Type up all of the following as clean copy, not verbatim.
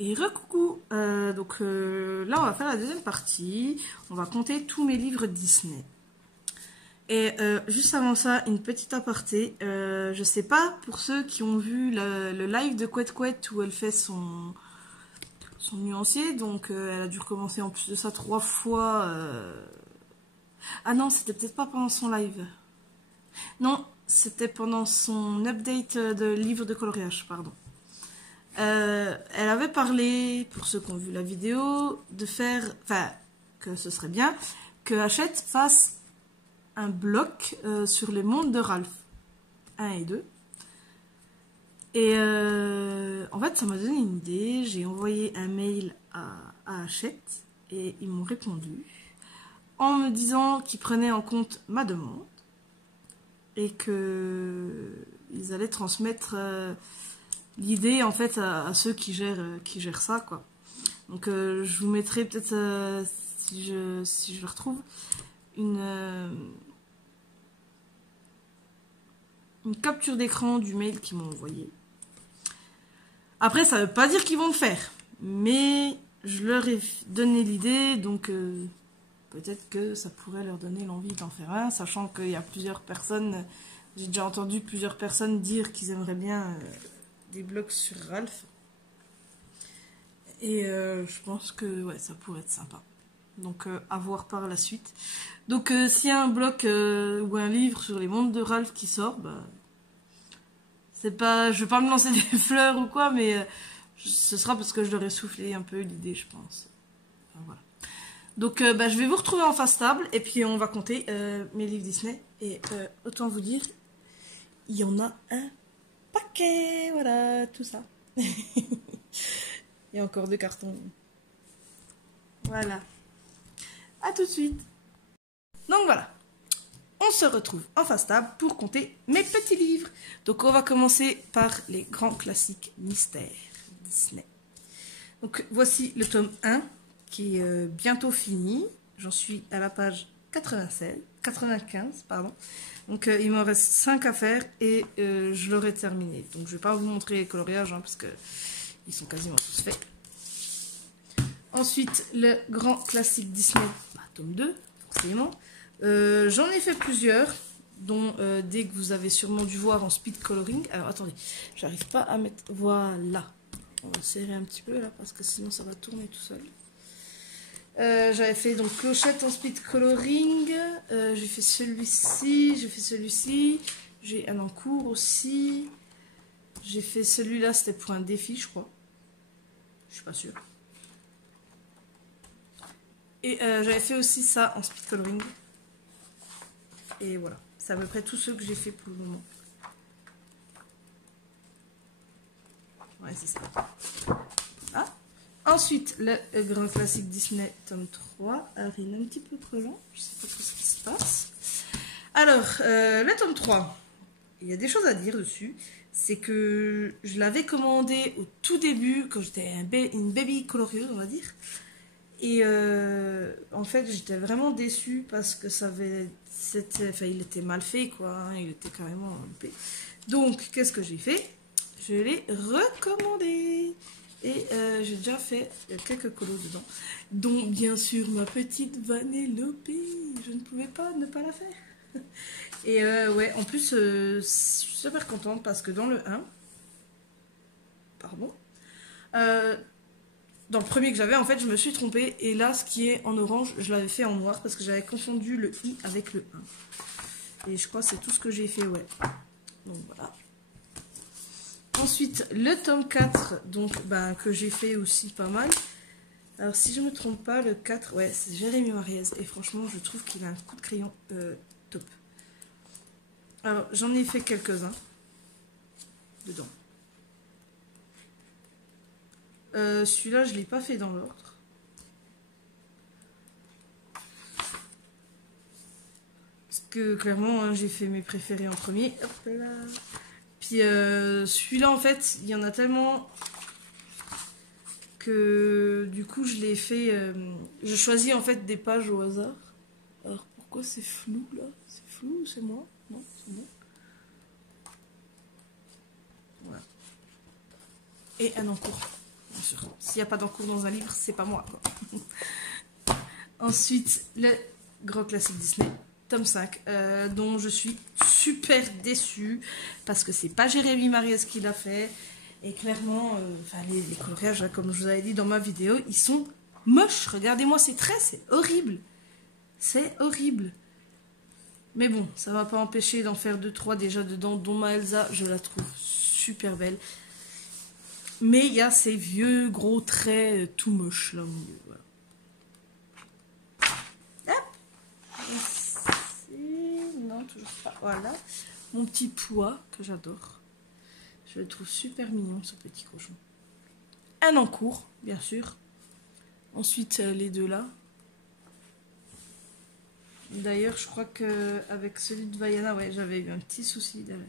Et recoucou, là on va faire la deuxième partie, on va compter tous mes livres Disney. Et juste avant ça, une petite aparté, je sais pas pour ceux qui ont vu le live de Couette Couette où elle fait son nuancier, donc elle a dû recommencer en plus de ça 3 fois. Ah non, c'était peut-être pas pendant son live. Non, c'était pendant son update de livre de coloriage, pardon. Elle avait parlé, pour ceux qui ont vu la vidéo, de faire, enfin, que ce serait bien que Hachette fasse un bloc sur les mondes de Ralph 1 et 2. Et en fait, ça m'a donné une idée. J'ai envoyé un mail à Hachette et ils m'ont répondu en me disant qu'ils prenaient en compte ma demande et qu'ils allaient transmettre l'idée en fait à ceux qui gèrent ça, quoi. Donc je vous mettrai peut-être si je le retrouve une capture d'écran du mail qu'ils m'ont envoyé. Après ça veut pas dire qu'ils vont le faire, mais je leur ai donné l'idée, donc peut-être que ça pourrait leur donner l'envie d'en faire un, sachant qu'il y a plusieurs personnes, j'ai déjà entendu plusieurs personnes dire qu'ils aimeraient bien des blocs sur Ralph. Et je pense que ouais, ça pourrait être sympa. Donc à voir par la suite. Donc s'il y a un bloc ou un livre sur les mondes de Ralph qui sort, bah, c'est pas, je vais pas me lancer des fleurs ou quoi, mais ce sera parce que je leur ai soufflé un peu l'idée, je pense. Enfin, voilà. Donc bah, je vais vous retrouver en face table et puis on va compter mes livres Disney. Et autant vous dire, il y en a un paquet, voilà, tout ça. Il y a encore 2 cartons. Voilà. À tout de suite. Donc voilà. On se retrouve en face table pour compter mes petits livres. Donc on va commencer par les grands classiques mystères Disney. Donc voici le tome 1 qui est bientôt fini. J'en suis à la page 95, pardon. Donc il me reste 5 à faire et je l'aurai terminé. Donc je ne vais pas vous montrer les coloriages parce que ils sont quasiment tous faits. Ensuite, le grand classique Disney, tome 2, forcément. J'en ai fait plusieurs, dont des que vous avez sûrement dû voir en speed coloring. Alors attendez, j'arrive pas à mettre... Voilà. On va serrer un petit peu là, parce que sinon ça va tourner tout seul. J'avais fait donc Clochette en speed coloring. J'ai fait celui-ci, j'ai un en cours aussi. J'ai fait celui-là, c'était pour un défi, je crois. Je suis pas sûre. Et j'avais fait aussi ça en speed coloring. Et voilà, c'est à peu près tout ce que j'ai fait pour le moment. Ouais, c'est ça. Ah. Ensuite, le grand classique Disney, tome 3. Alors, il est un petit peu crevant, je sais pas trop ce qui se passe. Alors, le tome 3, il y a des choses à dire dessus. C'est que je l'avais commandé au tout début, quand j'étais une baby colorieuse, on va dire. Et en fait, j'étais vraiment déçue parce que il était mal fait, quoi. Hein, il était carrément loupé. Donc, qu'est-ce que j'ai fait? Je l'ai recommandé. Et j'ai déjà fait quelques colos dedans. Dont, bien sûr, ma petite Vanellope. Je ne pouvais pas ne pas la faire. Et ouais, en plus, je suis super contente parce que dans le 1... Pardon dans le premier que j'avais, en fait, je me suis trompée. Et là, ce qui est en orange, je l'avais fait en noir parce que j'avais confondu le I avec le 1. Et je crois que c'est tout ce que j'ai fait, ouais. Donc, voilà. Ensuite, le tome 4, donc, ben, que j'ai fait aussi pas mal. Alors, si je ne me trompe pas, le 4, ouais, c'est Jérémy Mariez. Et franchement, je trouve qu'il a un coup de crayon top. Alors, j'en ai fait quelques-uns dedans. Celui-là, je ne l'ai pas fait dans l'ordre. Parce que clairement, hein, j'ai fait mes préférés en premier. Hop là. Puis celui-là, en fait, il y en a tellement que du coup, je l'ai fait... je choisis en fait des pages au hasard. Alors, pourquoi c'est flou là? C'est flou ou c'est moi? Non, c'est bon. Voilà. Et un encours. bien sûr. S'il n'y a pas d'encours dans un livre, c'est pas moi, quoi. Ensuite, le grand classique Disney, tome 5, dont je suis super déçue, parce que c'est pas Jérémy Mariès qui l'a fait, et clairement, les coloriages, là, comme je vous avais dit dans ma vidéo, ils sont moches. Regardez-moi ces traits, c'est horrible. C'est horrible. Mais bon, ça va pas empêcher d'en faire 2-3 déjà dedans, dont ma Elsa, je la trouve super belle. Mais il y a ces vieux gros traits tout moches là au milieu. Voilà. Hop. Ici, non, toujours pas. Voilà. Mon petit pois que j'adore. Je le trouve super mignon, ce petit cochon. Un encours, bien sûr. Ensuite, les deux là. D'ailleurs, je crois qu'avec celui de Vaiana, ouais, j'avais eu un petit souci derrière.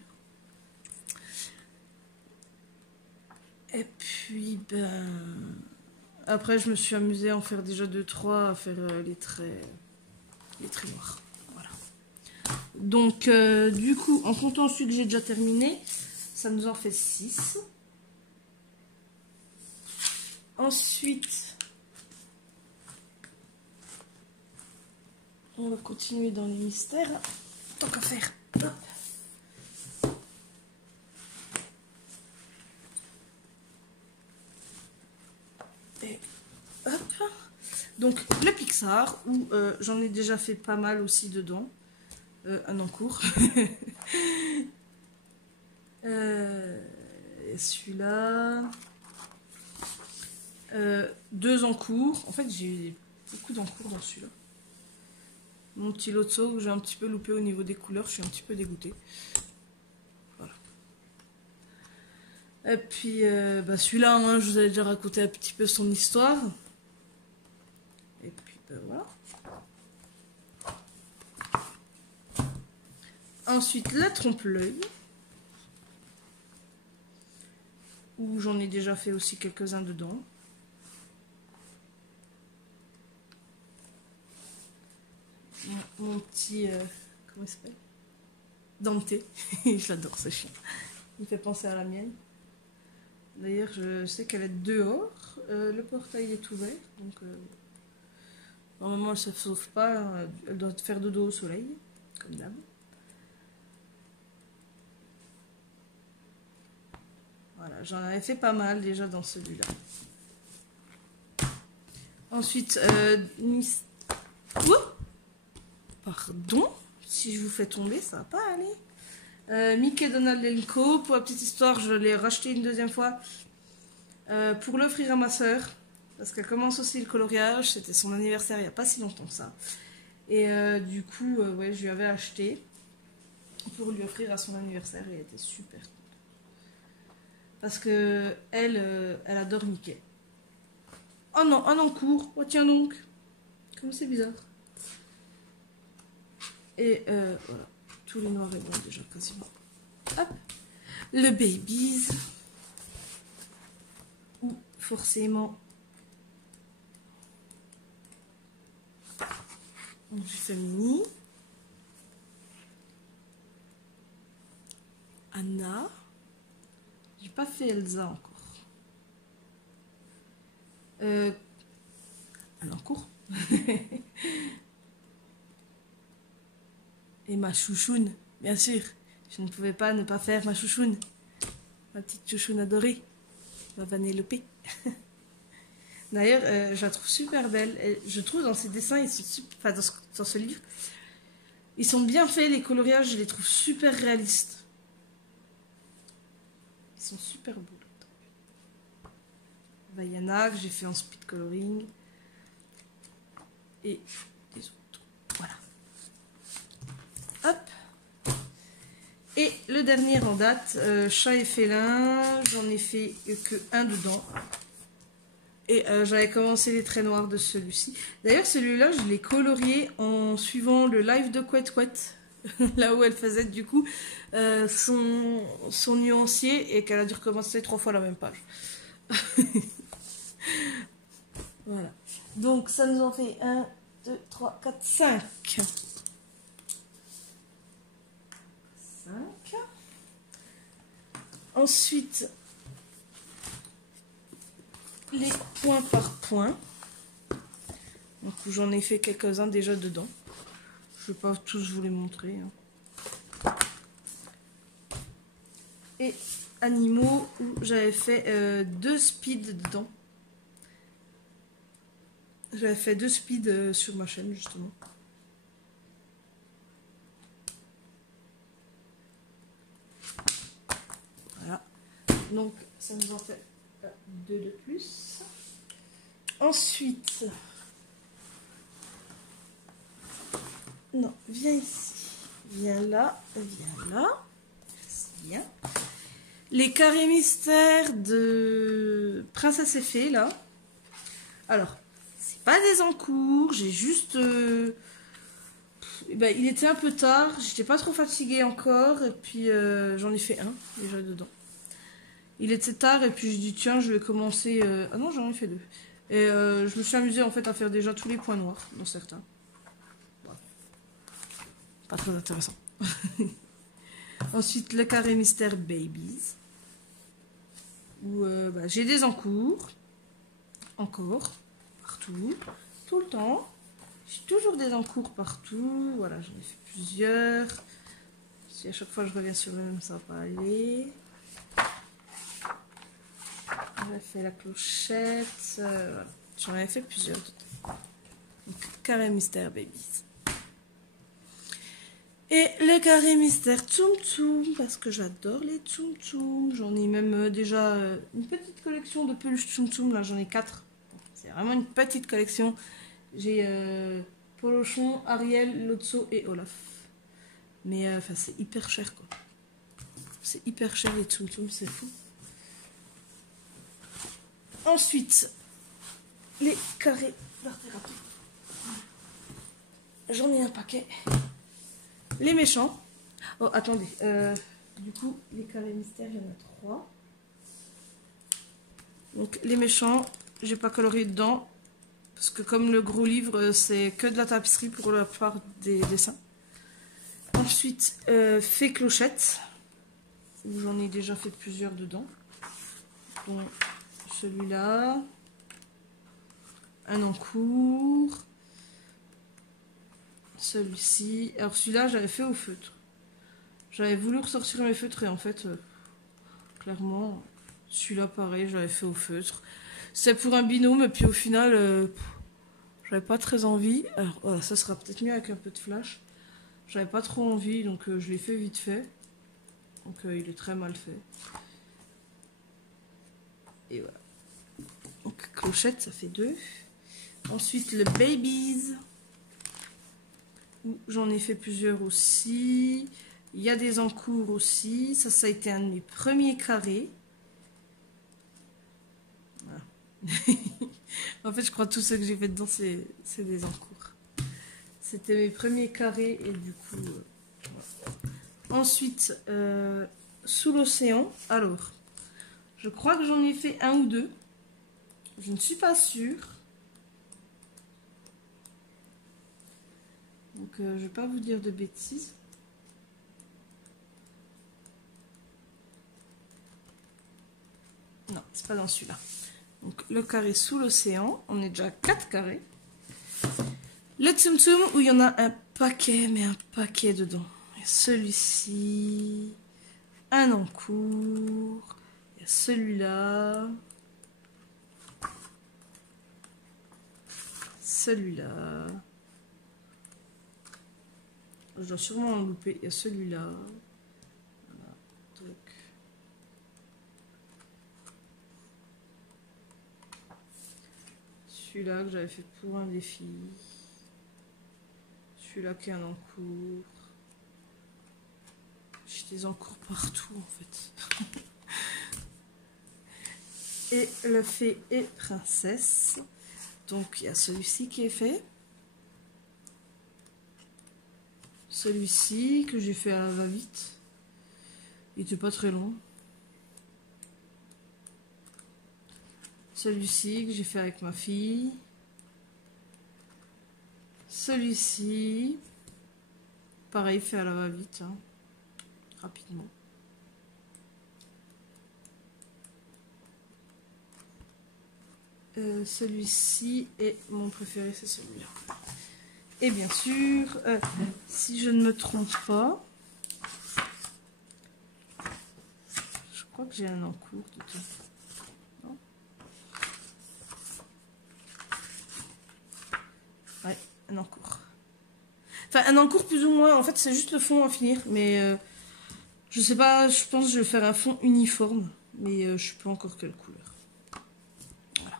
Et puis, après, je me suis amusée à en faire déjà 2-3, à faire les traits noirs. Voilà. Donc, du coup, en comptant celui que j'ai déjà terminé, ça nous en fait 6. Ensuite, on va continuer dans les mystères. Tant qu'à faire. Hop. Et hop. Donc le Pixar, où j'en ai déjà fait pas mal aussi dedans. Un encours. Celui-là. 2 encours. En fait, j'ai eu beaucoup d'encours dans celui-là. Mon petit Lotso où j'ai un petit peu loupé au niveau des couleurs, je suis un petit peu dégoûtée. Voilà. Et puis celui-là, hein, je vous avais déjà raconté un petit peu son histoire. Et puis voilà. Ensuite, la trompe-l'œil. Où j'en ai déjà fait aussi quelques-uns dedans. Mon petit... comment il s'appelle? Dante. J'adore ce chien. Il me fait penser à la mienne. D'ailleurs, je sais qu'elle est dehors. Le portail est ouvert. Donc, normalement, elle ne se sauve pas. Elle doit faire dodo au soleil. Comme d'hab. Voilà, j'en avais fait pas mal déjà dans celui-là. Ensuite, pardon, si je vous fais tomber, ça va pas aller. Mickey, Donald et Co. Pour la petite histoire, je l'ai racheté une deuxième fois pour l'offrir à ma soeur. Parce qu'elle commence aussi le coloriage. C'était son anniversaire il n'y a pas si longtemps que ça. Et du coup, ouais, je lui avais acheté pour lui offrir à son anniversaire. Et elle était super contente. Parce que elle adore Mickey. Oh non, un encours. Oh tiens donc. Comme c'est bizarre. Et voilà. Tous les noirs et blancs déjà quasiment. Hop. Le Babies. Ou forcément. Du Family. Anna. J'ai pas fait Elsa encore. Un encours. Et ma chouchoune, bien sûr. Je ne pouvais pas ne pas faire ma chouchoune. Ma petite chouchoune adorée. Ma Vanellope. D'ailleurs, je la trouve super belle. Et je trouve dans ses dessins, ils sont super, enfin, dans ce livre, ils sont bien faits. Les coloriages, je les trouve super réalistes. Ils sont super beaux. Vaiana, que j'ai fait en speed coloring. Et les autres. Voilà. Hop. Et le dernier en date, chat et félin. J'en ai fait que un dedans. Et j'avais commencé les traits noirs de celui-ci. D'ailleurs, celui-là, je l'ai colorié en suivant le live de Couette Couette. Là où elle faisait du coup son nuancier et qu'elle a dû recommencer 3 fois la même page. Voilà. Donc, ça nous en fait 1, 2, 3, 4, 5. 5. Ensuite, les points par point. Donc j'en ai fait quelques-uns déjà dedans. Je ne vais pas tous vous les montrer. Hein. Et animaux où j'avais fait 2 speeds dedans. J'avais fait 2 speeds sur ma chaîne justement. Voilà. Donc ça nous en fait 2 de plus. Ensuite, non, viens ici, viens là, viens là. Bien. Les carrés mystères de Princesse et Fée là. Alors, c'est pas des encours, j'ai juste. Ben, il était un peu tard, j'étais pas trop fatiguée encore, et puis j'en ai fait un déjà dedans. Il était tard, et puis je dis tiens, je vais commencer. Ah non, j'en ai fait 2. Et je me suis amusée en fait à faire déjà tous les points noirs dans certains. Voilà. Pas très intéressant. Ensuite, le carré mystère Babies. Où bah, j'ai des encours. Encore. Partout. Tout le temps. J'ai toujours des encours partout. Voilà, j'en ai fait plusieurs. Si à chaque fois je reviens sur le même, ça va pas aller. J'ai fait la clochette. Voilà. J'en avais fait plusieurs. Donc, carré mystère Babies. Et le carré mystère Tsum Tsum, parce que j'adore les Tsum Tsum. J'en ai même déjà une petite collection de peluches Tsum Tsum, là j'en ai 4. C'est vraiment une petite collection. J'ai Polochon, Ariel, Lotso et Olaf. Mais enfin c'est hyper cher quoi. C'est hyper cher les Tsum Tsum, c'est fou. Ensuite, les carrés d'art thérapie. J'en ai un paquet. Les méchants. Oh, attendez. Du coup, les carrés mystères, il y en a 3. Donc, les méchants, j'ai pas colorié dedans. Parce que comme le gros livre, c'est que de la tapisserie pour la plupart des dessins. Ensuite, Fée Clochette. J'en ai déjà fait plusieurs dedans. Donc, celui-là. Un encours. Celui-ci. Alors celui-là, j'avais fait au feutre. J'avais voulu ressortir mes feutres et en fait, clairement, celui-là, pareil, j'avais fait au feutre. C'est pour un binôme et puis au final, j'avais pas très envie. Alors voilà, ça sera peut-être mieux avec un peu de flash. J'avais pas trop envie, donc je l'ai fait vite fait. Donc il est très mal fait. Et voilà. Donc clochette, ça fait 2. Ensuite, le Babies. J'en ai fait plusieurs aussi. Il y a des encours aussi. Ça a été un de mes premiers carrés. Voilà. En fait, je crois que tout ce que j'ai fait dedans, c'est des encours. C'était mes premiers carrés et du coup... voilà. Ensuite, sous l'océan. Alors, je crois que j'en ai fait 1 ou 2. Je ne suis pas sûre. Donc, je ne vais pas vous dire de bêtises. Non, c'est pas dans celui-là. Donc, le carré sous l'océan. On est déjà à 4 carrés. Le Tsum Tsum, où il y en a un paquet, mais un paquet dedans. Celui-ci. Un encours. Il y a celui-là. Celui-là. Je dois sûrement en louper. Il y a celui-là. Voilà. Donc. Celui-là que j'avais fait pour un défi. Celui-là qui est un encours. J'ai des encours partout en fait. Et le Fée et Princesse. Donc il y a celui-ci qui est fait. Celui-ci que j'ai fait à la va-vite. Il était pas très long. Celui-ci que j'ai fait avec ma fille. Celui-ci. Pareil, fait à la va-vite. Hein, rapidement. celui-ci et mon préféré c'est celui-là. Et bien sûr, si je ne me trompe pas, je crois que j'ai un encours de tout. Non, ouais, un encours. Enfin, un encours plus ou moins, en fait c'est juste le fond à finir, mais je sais pas, je pense que je vais faire un fond uniforme, mais je sais pas encore quelle couleur. Voilà.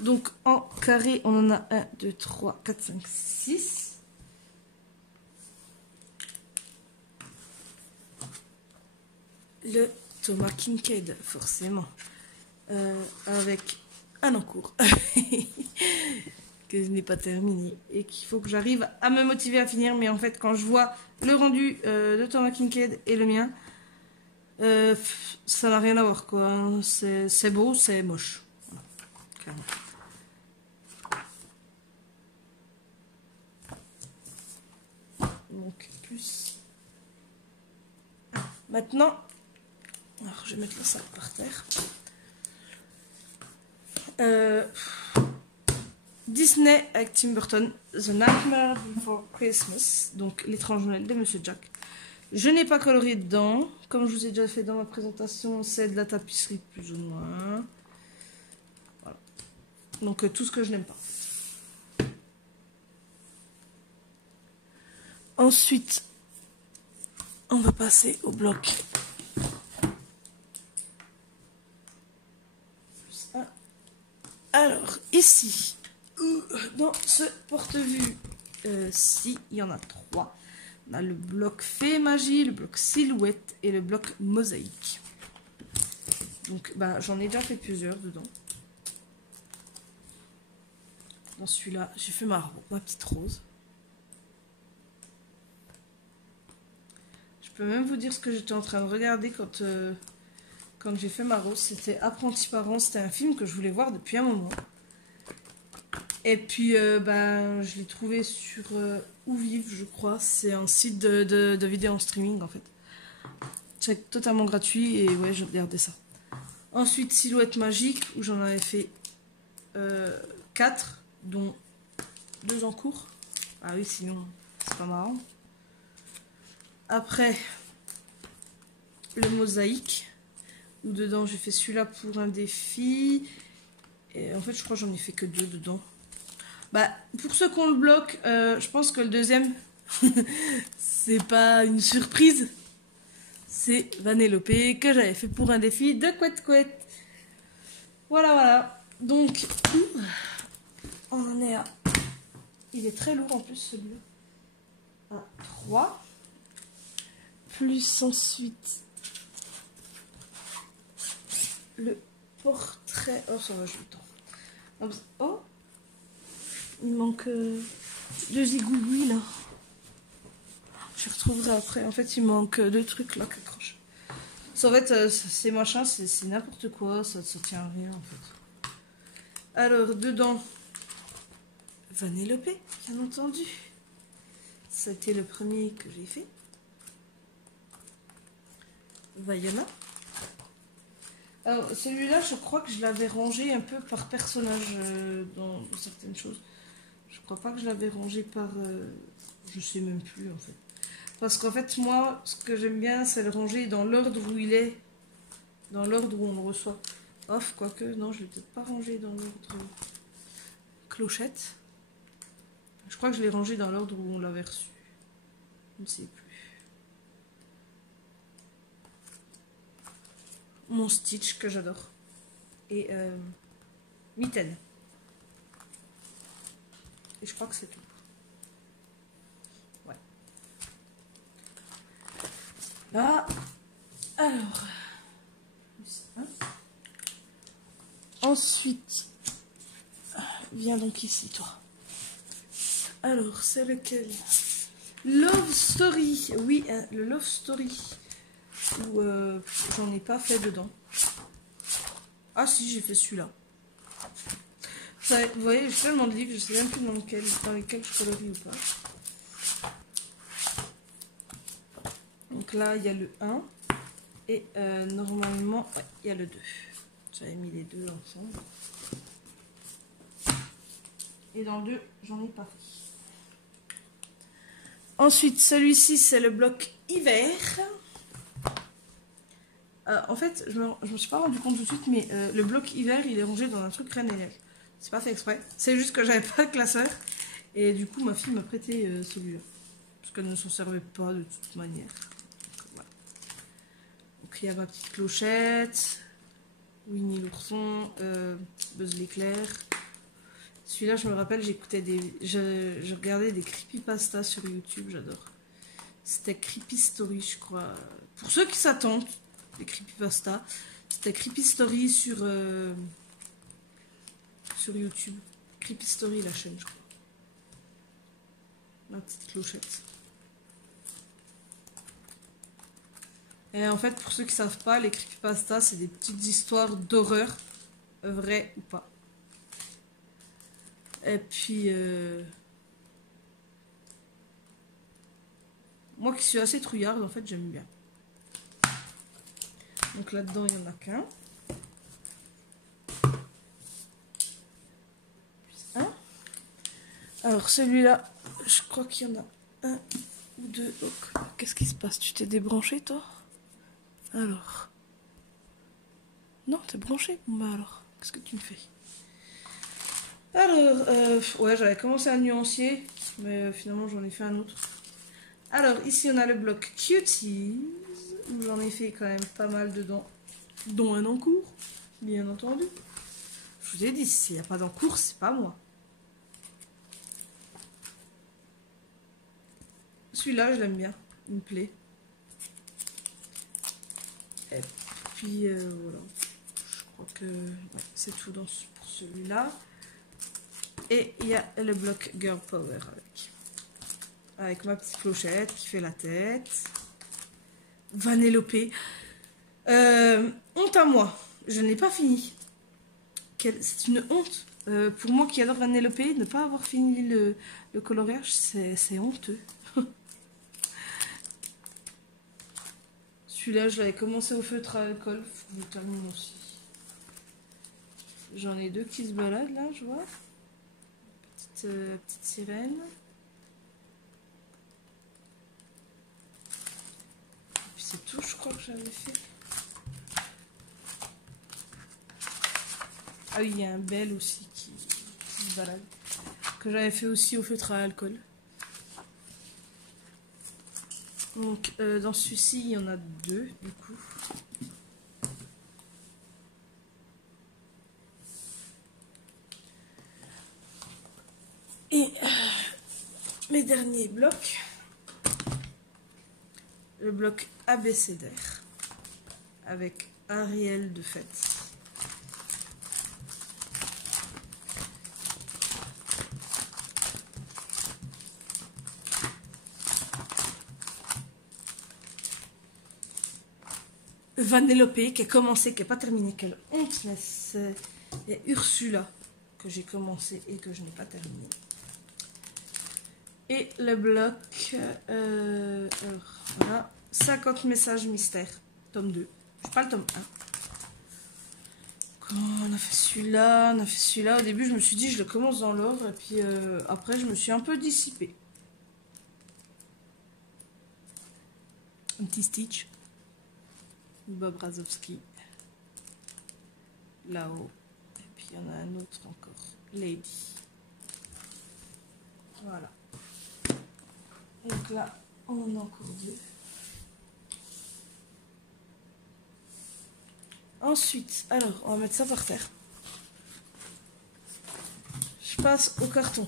Donc en carré, on en a 1, 2, 3, 4, 5, 6. Le Thomas Kinkade, forcément, avec un encours que je n'ai pas terminé et qu'il faut que j'arrive à me motiver à finir. Mais en fait, quand je vois le rendu de Thomas Kinkade et le mien, ça n'a rien à voir, quoi. C'est beau, c'est moche. Voilà, clairement. Donc, plus. Maintenant, alors je vais mettre le sac par terre. Disney avec Tim Burton, The Nightmare Before Christmas, donc l'étrange Noël de Monsieur Jack. Je n'ai pas colorié dedans, comme je vous ai déjà fait dans ma présentation, c'est de la tapisserie plus ou moins. Voilà. Donc tout ce que je n'aime pas. Ensuite, on va passer au bloc. Alors, ici, dans ce porte-vue, si, il y en a 3. On a le bloc Fée Magie, le bloc Silhouette et le bloc Mosaïque. Donc, bah, j'en ai déjà fait plusieurs dedans. Dans celui-là, j'ai fait ma petite rose. Je peux même vous dire ce que j'étais en train de regarder quand j'ai fait ma rose. C'était Apprentis Parents, c'était un film que je voulais voir depuis un moment. Et puis, ben, je l'ai trouvé sur Ouvive, je crois. C'est un site de vidéos en streaming, en fait. C'est totalement gratuit et ouais, j'ai regardé ça. Ensuite, Silhouette Magique, où j'en avais fait 4, dont 2 en cours. Ah oui, sinon, c'est pas marrant. Après, le Mosaïque, où dedans, j'ai fait celui-là pour un défi. Et en fait, je crois que j'en ai fait que 2 dedans. Bah, pour ceux qui ont le bloc, je pense que le deuxième, c'est pas une surprise. C'est Vanellope que j'avais fait pour un défi de couette couette. Voilà, voilà. Donc, on en est à... Il est très lourd en plus celui-là. 1, 3. Plus ensuite le portrait. Oh, ça va, j'ai le temps. Oh, il manque 2 zigouilles là. Je retrouverai après. En fait, il manque 2 trucs là qui accrochent. En fait, ces machins, c'est n'importe quoi. Ça tient à rien en fait. Alors, dedans, Vanellope, bien entendu. C'était le premier que j'ai fait. Vaiana. Alors, celui-là, je crois que je l'avais rangé un peu par personnage dans certaines choses. Je crois pas que je l'avais rangé par... je sais même plus, en fait. Parce qu'en fait, moi, ce que j'aime bien, c'est le ranger dans l'ordre où il est. Dans l'ordre où on le reçoit. Off, quoique, non, je l'ai peut-être pas rangé dans l'ordre... Clochette. Je crois que je l'ai rangé dans l'ordre où on l'avait reçu. Je ne sais plus. Mon Stitch que j'adore. Et Mitaine. Et je crois que c'est tout. Ouais. Là. Alors. Ensuite. Viens donc ici, toi. Alors, c'est lequel? Love Story. Oui, le Love Story. Où j'en ai pas fait dedans. Ah si, j'ai fait celui-là. Vous voyez, j'ai tellement de livres, je sais même plus dans lesquels je colorie ou pas. Donc là, il y a le 1. Et normalement, ouais, il y a le 2. J'avais mis les deux ensemble. Et dans le 2, j'en ai pas pris. Ensuite, celui-ci, c'est le bloc hiver. En fait, je me suis pas rendu compte tout de suite, mais le bloc hiver, il est rangé dans un truc Reine et Neige. C'est pas fait exprès. C'est juste que j'avais pas de classeur. Et du coup, ma fille m'a prêté celui-là. Parce qu'elle ne s'en servait pas de toute manière. Donc, voilà. Donc il y a ma petite clochette. Winnie l'ourson. Buzz l'éclair. Celui-là, je me rappelle, j'écoutais je regardais des creepypastas sur YouTube, j'adore. C'était Creepy Story, je crois. Pour ceux qui s'attendent, les creepypastas, c'était Creepy Story sur YouTube. Creepy Story, la chaîne, je crois. Ma petite clochette. Et en fait, pour ceux qui savent pas, les creepypastas, c'est des petites histoires d'horreur, vraies ou pas. Et puis, moi qui suis assez trouillarde, en fait, j'aime bien. Donc là-dedans, il n'y en a qu'un. Un. Alors celui-là, je crois qu'il y en a un ou deux. Qu'est-ce qui se passe? Tu t'es débranché, toi? Alors. Non, t'es branché? Bon bah alors, qu'est-ce que tu me fais? Alors, ouais, j'avais commencé un nuancier, mais finalement j'en ai fait un autre. Alors, ici on a le bloc Cuties, où j'en ai fait quand même pas mal dedans, dont un en cours, bien entendu. Je vous ai dit, s'il n'y a pas d'en cours, c'est pas moi. Celui-là, je l'aime bien, il me plaît. Et puis, voilà. Je crois que ouais, c'est tout pour celui-là. Et il y a le bloc Girl Power avec ma petite clochette qui fait la tête. Vanellope. Honte à moi, je n'ai pas fini. C'est une honte. Pour moi qui adore Vanellope, ne pas avoir fini le coloriage, c'est honteux. Celui-là, je l'avais commencé au feutre à alcool. Faut que je termine aussi. J'en ai deux qui se baladent là, je vois. Petite sirène. Et puis c'est tout, je crois que j'avais fait. Ah oui, il y a un bel aussi qui se balade. Que j'avais fait aussi au feutre à alcool. Donc dans celui-ci, il y en a deux du coup. Et mes derniers blocs. Le bloc abécédaire. Avec Ariel de fête. Vanellope qui a commencé, qui n'est pas terminé, quelle honte, mais c'est Ursula que j'ai commencé et que je n'ai pas terminé. Et le bloc, alors, voilà, 50 messages mystères, tome 2, je pas le tome 1. Quand on a fait celui-là, au début je me suis dit je le commence dans l'ordre et puis après je me suis un peu dissipée. Un petit Stitch. Bob Razowski. Là-haut. Et puis il y en a un autre encore. Lady. Voilà. Donc là, on en a encore deux. Ensuite, alors, on va mettre ça par terre. Je passe au carton.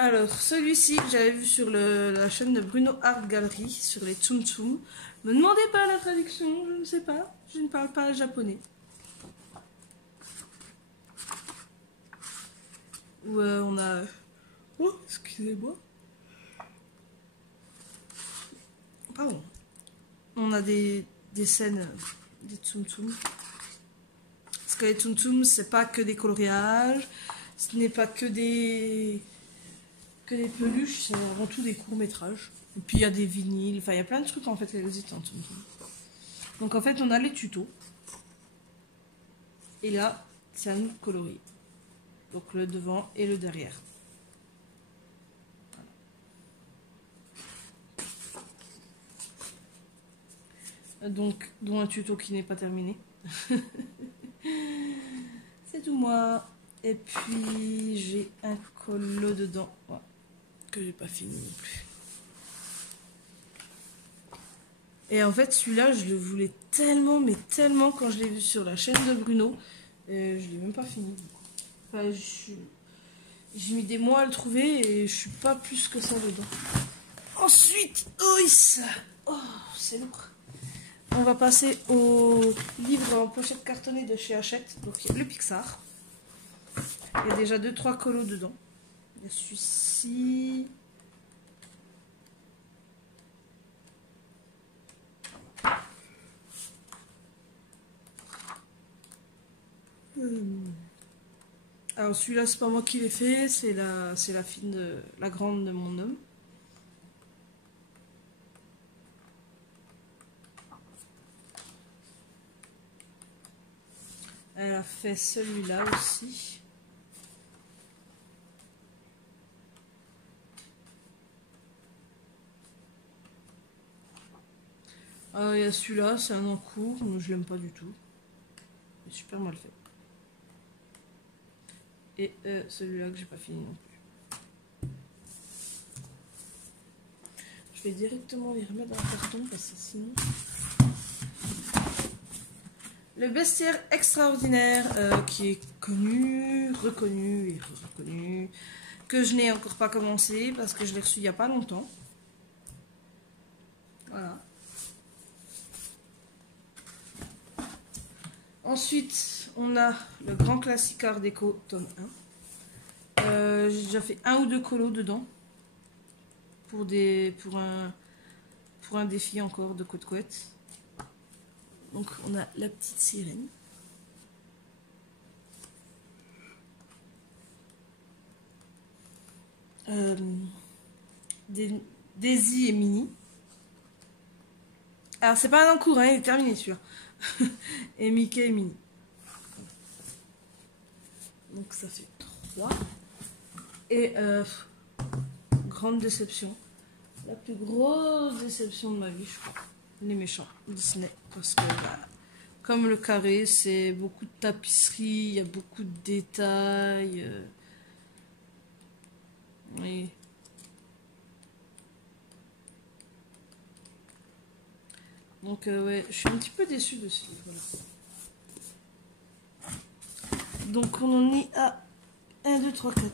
Alors, celui-ci que j'avais vu sur la chaîne de Bruno Art Gallery, sur les Tsum Tsum. Me demandez pas la traduction, je ne sais pas. Je ne parle pas japonais. Où on a... Oh, excusez-moi. Pardon. On a des scènes des Tsum Tsum. Parce que les Tsum Tsum, c'est pas que des coloriages. Ce n'est pas que des peluches, c'est avant tout des courts-métrages. Et puis il y a des vinyles, enfin il y a plein de trucs en fait existantes. Donc en fait on a les tutos. Et là, c'est à nous de colorier. Donc le devant et le derrière. Voilà. Donc, dont un tuto qui n'est pas terminé. C'est tout moi. Et puis j'ai un colo dedans. Ouais, que j'ai pas fini non plus. Et en fait celui-là je le voulais tellement, mais tellement quand je l'ai vu sur la chaîne de Bruno. Et je l'ai même pas fini. Enfin, j'ai mis des mois à le trouver et je suis pas plus que ça dedans. Ensuite, oh, c'est lourd. On va passer au livre en pochette cartonnée de chez Hachette. Donc il y a le Pixar. Il y a déjà 2-3 colos dedans. Il y a celui-ci. Alors celui-là c'est pas moi qui l'ai fait, c'est la fille de la grande de mon homme. Elle a fait celui-là aussi. Ah, il y a celui-là, c'est un en cours, mais je l'aime pas du tout. C'est super mal fait. Et celui-là que j'ai pas fini non plus. Je vais directement les remettre dans le carton parce que sinon... Le bestiaire extraordinaire qui est connu, reconnu et reconnu, que je n'ai encore pas commencé parce que je l'ai reçu il n'y a pas longtemps. Voilà. Ensuite, on a le grand classique Art Déco, tome 1. J'ai déjà fait 1 ou 2 colos dedans. Pour un défi encore de Côte Couette. Donc, on a la petite sirène. Daisy et Minnie. Alors, c'est pas un encours, hein, il est terminé celui-là. Et Mickey et Minnie. Donc ça fait 3. Et grande déception. La plus grosse déception de ma vie, je crois. Les méchants Disney. Parce que comme le carré, c'est beaucoup de tapisserie, il y a beaucoup de détails. Oui. Donc ouais, je suis un petit peu déçue de ce livre-là. Donc on en est à 1, 2, 3, 4.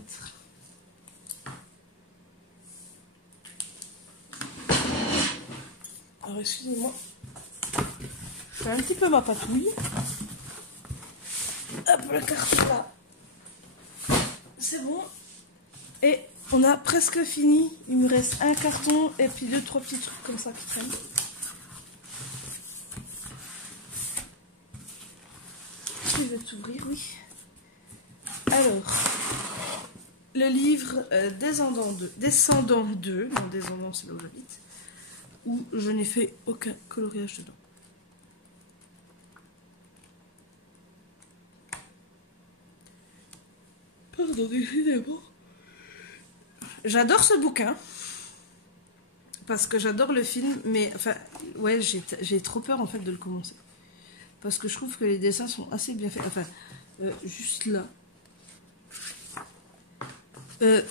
Alors excusez-moi. Je fais un petit peu ma patrouille. Hop, le carton là. C'est bon. Et on a presque fini. Il me reste un carton et puis 2-3 petits trucs comme ça qui traînent. Je vais t'ouvrir, oui. Alors, le livre Descendants 2, non, Descendants c'est là où j'habite, où je n'ai fait aucun coloriage dedans. Pardon, décidément. J'adore ce bouquin, parce que j'adore le film, mais enfin, ouais, j'ai trop peur en fait de le commencer. Parce que je trouve que les dessins sont assez bien faits. Enfin, juste là.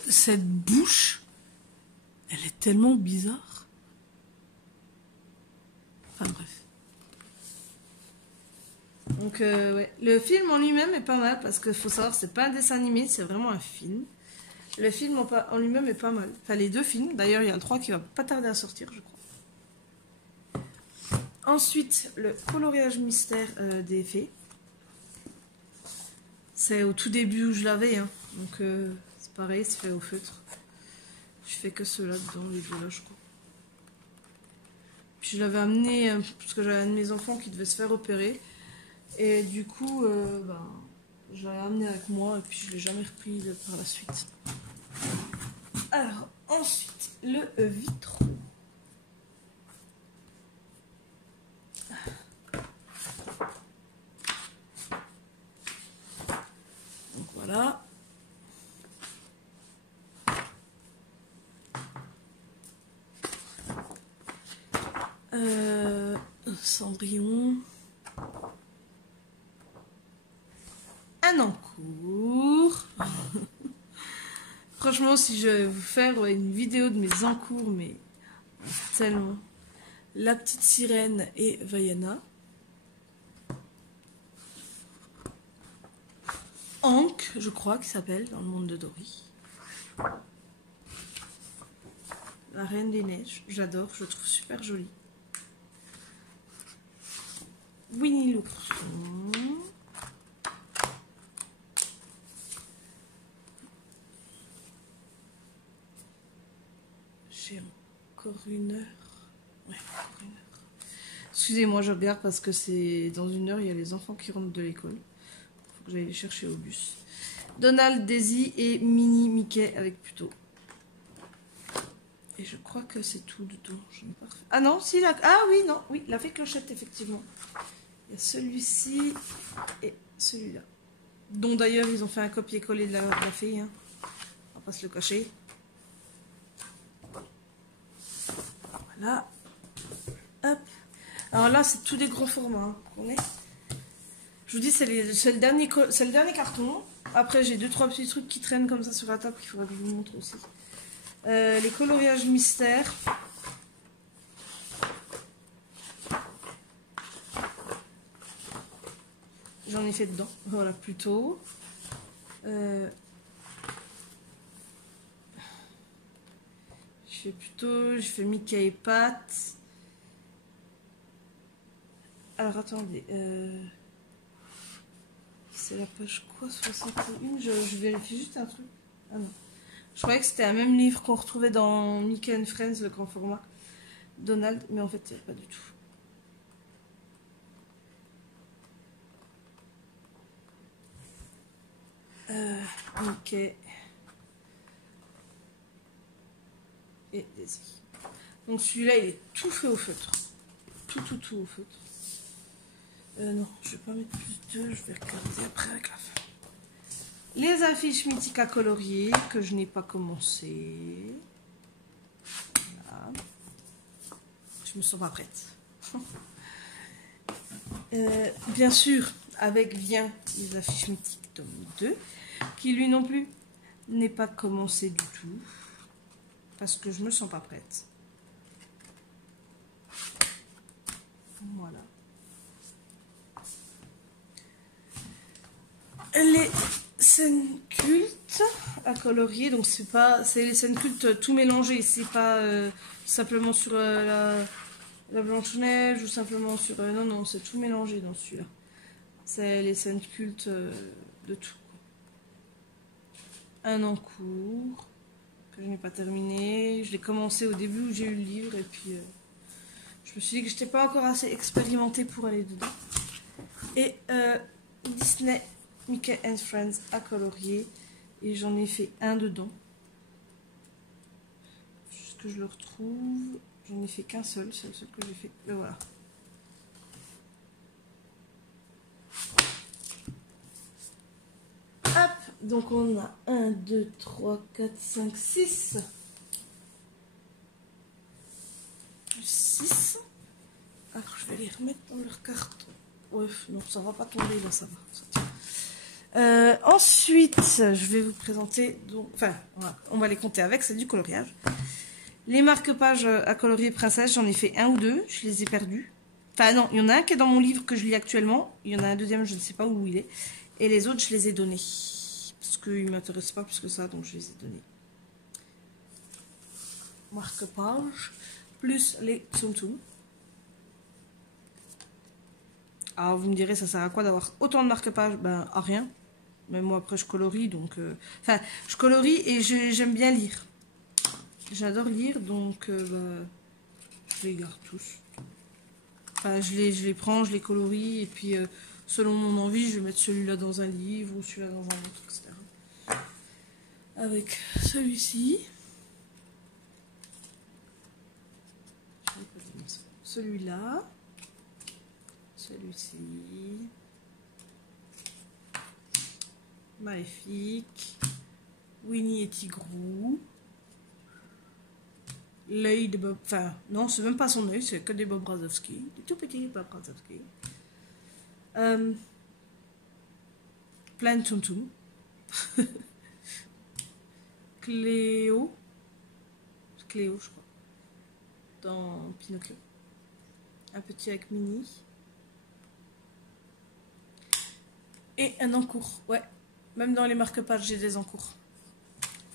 Cette bouche, elle est tellement bizarre. Enfin bref. Donc ouais, le film en lui-même est pas mal parce qu'il faut savoir, c'est pas un dessin animé, c'est vraiment un film. Le film en lui-même est pas mal. Enfin les 2 films. D'ailleurs, il y a le 3 qui va pas tarder à sortir, je crois. Ensuite, le coloriage mystère des fées. C'est au tout début où je l'avais, hein. Donc c'est pareil, c'est fait au feutre. Je fais que ceux-là dedans, les 2 là, je crois. Puis je l'avais amené parce que j'avais un de mes enfants qui devait se faire opérer. Et du coup, je l'avais amené avec moi et puis je l'ai jamais repris par la suite. Alors, ensuite, le vitraux. Cendrillon. Un en cours. Franchement, si je vais vous faire une vidéo de mes encours, mais tellement. La petite sirène et Vaiana. Hank, je crois qu'il s'appelle dans le monde de Dory. La Reine des Neiges, j'adore, je trouve super jolie. Winnie l'ourson. J'ai encore une heure. Ouais, encore une heure. Excusez-moi, je regarde parce que c'est dans une heure, il y a les enfants qui rentrent de l'école. Faut que j'aille les chercher au bus. Donald, Daisy et Minnie Mickey avec Pluto. Et je crois que c'est tout dedans. Je n'ai pas refait. Ah non, si la... Ah oui, non, oui, la fée Clochette, effectivement. Il y a celui-ci et celui-là. Dont d'ailleurs, ils ont fait un copier-coller de la fée. Hein. On va pas se le cacher. Voilà. Hop. Alors là, c'est tous des grands formats. Hein, je vous dis, c'est le dernier carton. Après, j'ai 2-3 petits trucs qui traînent comme ça sur la table qu'il faudrait que je vous montre aussi. Les coloriages mystères. J'en ai fait dedans. Voilà, plutôt. Je fais Mickey et Pat. Alors attendez. C'est la page quoi, 61. Je vérifie juste un truc. Ah non. Je croyais que c'était un même livre qu'on retrouvait dans Mickey and Friends, le grand format. Donald, mais en fait, pas du tout. Mickey et Daisy. Donc celui-là, il est tout fait au feutre. Tout au feutre. Non, je vais pas mettre plus de, je vais regarder après avec la fin. Les affiches mythiques à colorier que je n'ai pas commencé. Voilà. Je me sens pas prête. Bien sûr, avec vient les affiches mythiques tome 2, qui lui non plus n'est pas commencé du tout, parce que je me sens pas prête. Voilà. Les scènes cultes à colorier, donc c'est les scènes cultes tout mélangées, c'est pas simplement sur la Blanche-Neige ou simplement sur... non, c'est tout mélangé dans celui-là. C'est les scènes cultes de tout. Un en cours, que je n'ai pas terminé. Je l'ai commencé au début où j'ai eu le livre, et puis je me suis dit que je n'étais pas encore assez expérimentée pour aller dedans. Et Disney, Mickey and Friends à colorier, et j'en ai fait un dedans. Juste que je le retrouve. J'en ai fait qu'un seul, c'est le seul que j'ai fait. Le voilà. Hop, donc on a 1, 2, 3, 4, 5, 6. Plus 6. Alors je vais les remettre dans leur carton. Ouais, non, ça va pas tomber là, ça va. Ça tient. Ensuite, je vais vous présenter, donc, enfin, on va les compter avec, c'est du coloriage. Les marque-pages à colorier princesse, j'en ai fait un ou deux, je les ai perdus. Enfin non, il y en a un qui est dans mon livre que je lis actuellement, il y en a un deuxième, je ne sais pas où il est. Et les autres, je les ai donnés. Parce qu'ils ne m'intéressent pas plus que ça, donc je les ai donnés. Marque-pages, plus les Tsum Tsum. Alors vous me direz, ça sert à quoi d'avoir autant de marque-pages? Ben, à rien. Mais moi après je colorie, donc... Enfin, je colorie et j'aime bien lire. J'adore lire, donc bah, je les garde tous. Enfin, je les prends, je les colorie, et puis selon mon envie, je vais mettre celui-là dans un livre, ou celui-là dans un autre, etc. Avec celui-ci. Celui-là. Celui-ci. Maléfique. Winnie et Tigrou. l'œil de Bob... Enfin, non, c'est même pas son œil, c'est que des Bob Razowski. Des tout petits Bob Razowski. Plein de Tum Cléo. Cléo, je crois. Dans Pinocchio. Un petit avec Minnie. Et un encours, ouais. Même dans les marque-pages, j'ai des encours.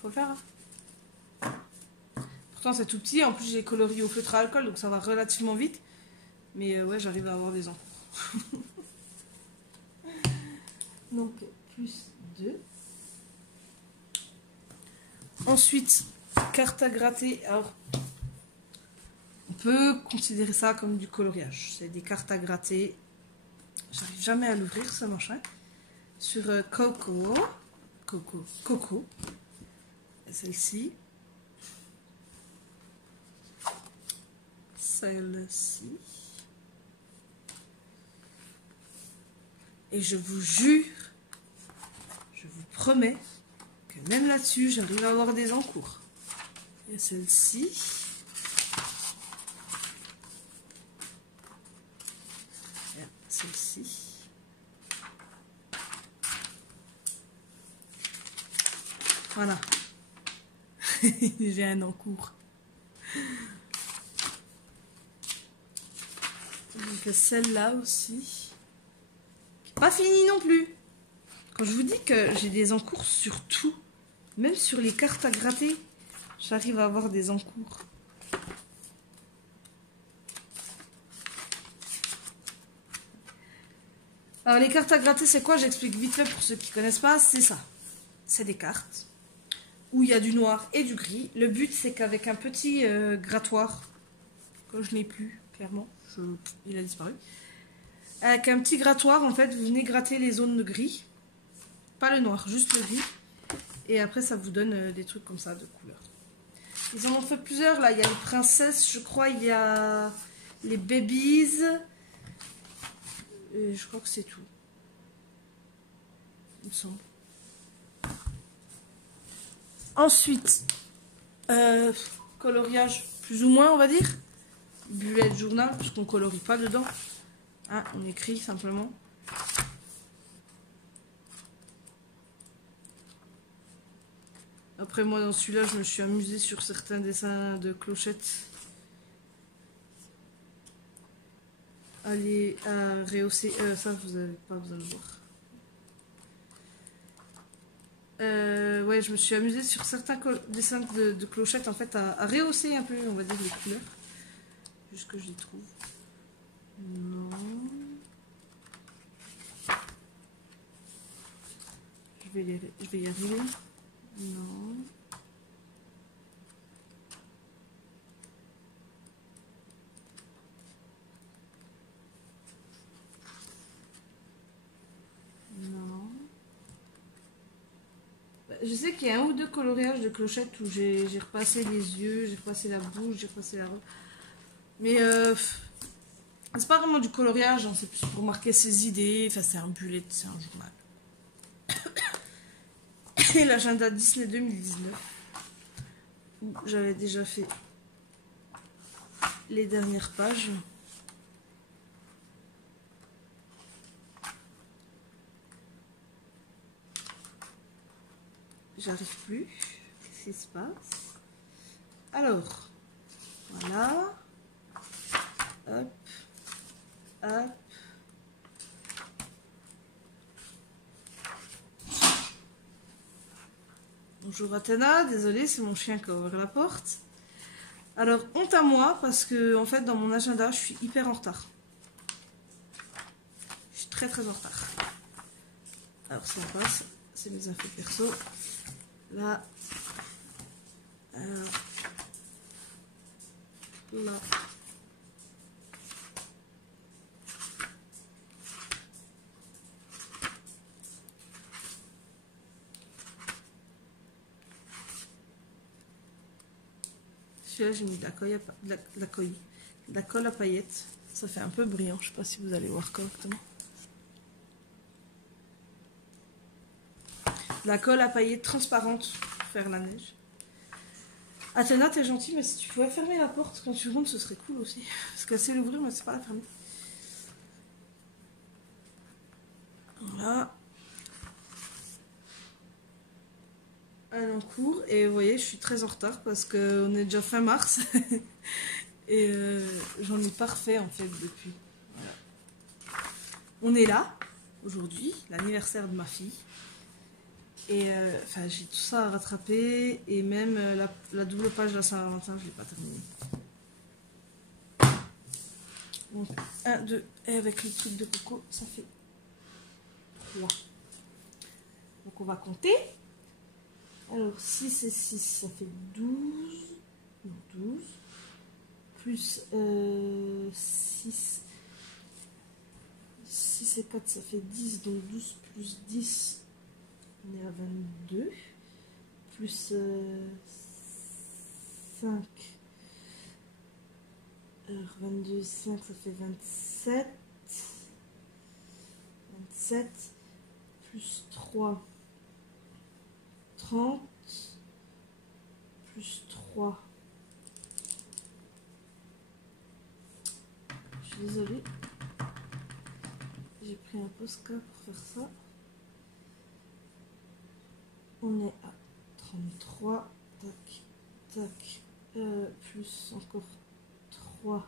Faut le faire, hein. Pourtant, c'est tout petit. En plus, j'ai colorié au feutre à alcool, donc ça va relativement vite. Mais ouais, j'arrive à avoir des encours. Donc, plus 2. Ensuite, carte à gratter. Alors, on peut considérer ça comme du coloriage. C'est des cartes à gratter. J'arrive jamais à l'ouvrir, ce machin. Sur Coco. Celle-ci. Celle-ci. Et je vous jure, je vous promets que même là-dessus, j'arrive à avoir des encours. Il y a celle-ci. Celle-ci. Voilà. J'ai un encours. Donc celle-là aussi. Pas fini non plus. Quand je vous dis que j'ai des encours sur tout, même sur les cartes à gratter, j'arrive à avoir des encours. Alors les cartes à gratter, c'est quoi? J'explique vite fait pour ceux qui ne connaissent pas. C'est ça. C'est des cartes où il y a du noir et du gris. Le but, c'est qu'avec un petit grattoir, que je n'ai plus, clairement, il a disparu. Avec un petit grattoir, en fait, vous venez gratter les zones de gris. Pas le noir, juste le gris. Et après, ça vous donne des trucs comme ça, de couleurs. Ils en ont fait plusieurs, là. Il y a les princesses, je crois. Il y a les babies. Et je crois que c'est tout. Il me semble. Ensuite, coloriage plus ou moins, on va dire. Bullet journal, parce qu'on colorie pas dedans. Ah, on écrit simplement. Après, moi, dans celui-là, je me suis amusée sur certains dessins de clochettes. Allez, à rehausser. Ça, vous n'avez pas besoin de voir. Ouais, je me suis amusée sur certains dessins de clochettes, en fait, à rehausser un peu, on va dire, les couleurs. Juste que je les trouve. Non. Je vais y arriver. Non. Non. Je sais qu'il y a un ou deux coloriages de clochettes où j'ai repassé les yeux, j'ai repassé la bouche, j'ai repassé la robe. Mais c'est pas vraiment du coloriage, hein, c'est plus pour marquer ses idées. Enfin, c'est un bullet, c'est un journal. Et l'agenda Disney 2019, où j'avais déjà fait les dernières pages. J'arrive plus. Qu'est-ce qui se passe? Alors, voilà. Hop. Hop. Bonjour Athéna, désolée, c'est mon chien qui a ouvert la porte. Alors, honte à moi, parce que, en fait, dans mon agenda, je suis hyper en retard. Je suis très très en retard. Alors, ça passe, c'est mes infos perso. Là. Alors. Là. Celui-là, j'ai mis de la colle à paillettes. Ça fait un peu brillant, je ne sais pas si vous allez voir correctement. La colle à paillettes transparente pour faire la neige. Athéna, t'es gentil, mais si tu pouvais fermer la porte quand tu rentres, ce serait cool aussi. Parce qu'elle sait l'ouvrir, mais c'est pas la fermer. Voilà. Elle est en cours. Et vous voyez, je suis très en retard parce qu'on est déjà fin mars. Et j'en ai pas refait en fait depuis. Voilà. On est là, aujourd'hui, l'anniversaire de ma fille. Et enfin, j'ai tout ça à rattraper. Et même la double page de la Saint-Valentin, je l'ai pas terminée. Donc 1, 2, et avec le truc de coco, ça fait 3. Donc on va compter. Alors 6 et 6, ça fait 12. Non, 12. Plus 6. 6 et 4, ça fait 10. Donc 12 plus 10, on est à 22. Plus 5. Alors 22, 5, ça fait 27. 27. Plus 3. 30. Plus 3. Je suis désolée. J'ai pris un Posca pour faire ça. On est à 33. Tac, tac. Plus encore 3.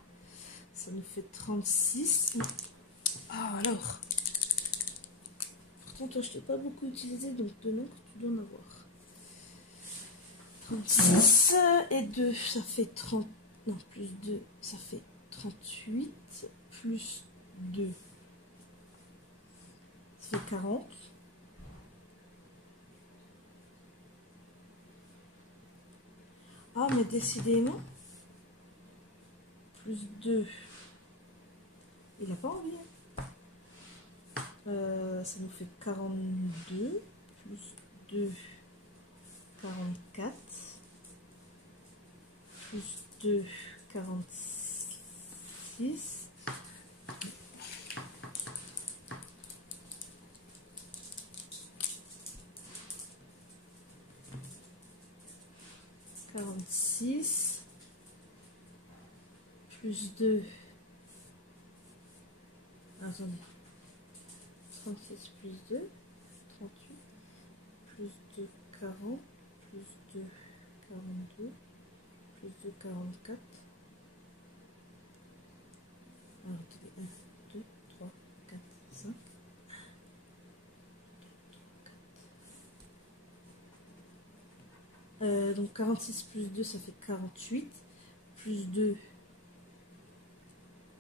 Ça nous fait 36. Ah, alors. Pourtant, toi, je t'ai pas beaucoup utilisé, donc de l'encre, tu dois en avoir. 36 et 2, ça fait 30. Non, plus 2, ça fait 38. Plus 2, ça fait 40. Ah, mais décidément, plus 2, il n'a pas envie. Ça nous fait 42. Plus 2, 44. Plus 2, 46. Plus 2. Attendez. 36 plus 2. 38. Plus 2, 40. Plus 2, 42. Plus 2, 44. Alors, attendez. 1, 2, 3, 4, 5. Donc 46 plus 2, ça fait 48. Plus 2,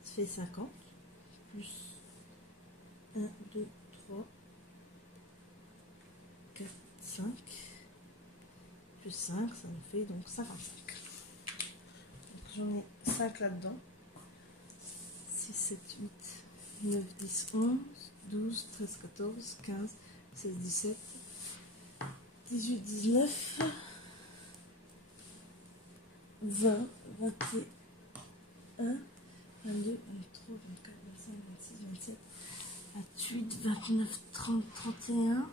ça fait 50. Plus 1, 2, 3, 4, 5. Plus 5, ça nous fait donc 55. J'en ai 5 là-dedans. 6, 7, 8, 9, 10, 11, 12, 13, 14, 15, 16, 17, 18, 19, 20, 21, 22, 23, 24, 25, 26, 27, 28, 29, 30, 31,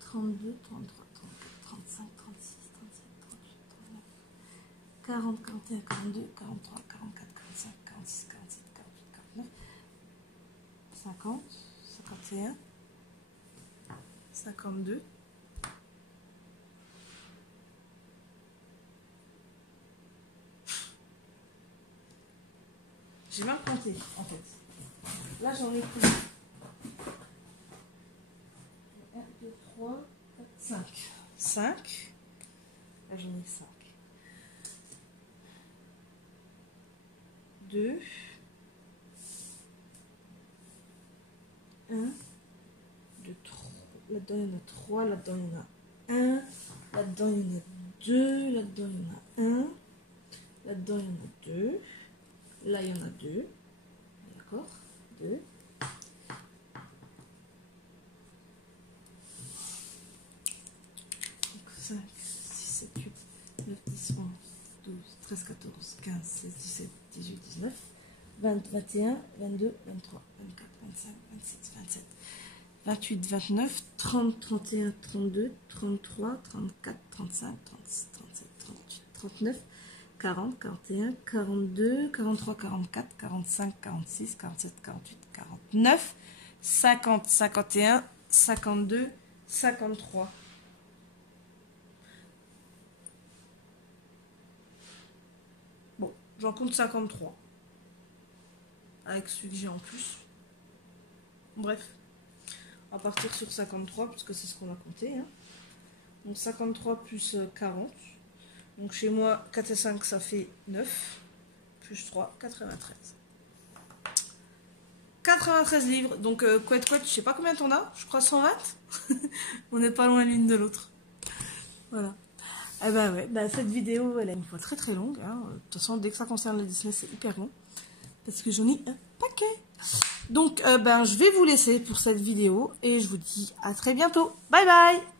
32, 33, 34, 35, 36, 37, 38, 39, 40, 41, 42, 43, 44, 45, 46, 47, 48, 49, 50, 51, 52. J'ai mal compté en fait. Là j'en ai pris 1, 2, 3, 4, 5. 5. Là j'en ai 5. 2. 1. 2, 3. Là-dedans il y en a 3. Là-dedans il y en a 1. Là-dedans il y en a 2. Là-dedans il y en a 1. Là-dedans il y en a 2. Là il y en a 2. D'accord, 2. Donc 5, 6, 7, 8, 9, 10, 11, 12, 13, 14, 15, 16, 17, 18, 19, 20, 21, 22, 23, 24, 25, 26, 27, 28, 29, 30, 31, 32, 33, 34, 35, 36, 37, 38, 39, 40, 41, 42, 43, 44, 45, 46, 47, 48, 49, 50, 51, 52, 53. Bon, j'en compte 53. Avec celui que j'ai en plus. Bref. On va partir sur 53, puisque c'est ce qu'on a compté. Hein. Donc 53 plus 40. Donc chez moi, 4 et 5, ça fait 9. Plus 3, 93. 93 livres. Donc couette, je sais pas combien t'en as. Je crois 120. On n'est pas loin l'une de l'autre. Voilà. Eh ben ouais, bah cette vidéo, elle est une fois très très longue. Hein. De toute façon, dès que ça concerne le Disney, c'est hyper long. Parce que j'en ai un paquet. Donc, je vais vous laisser pour cette vidéo. Et je vous dis à très bientôt. Bye bye!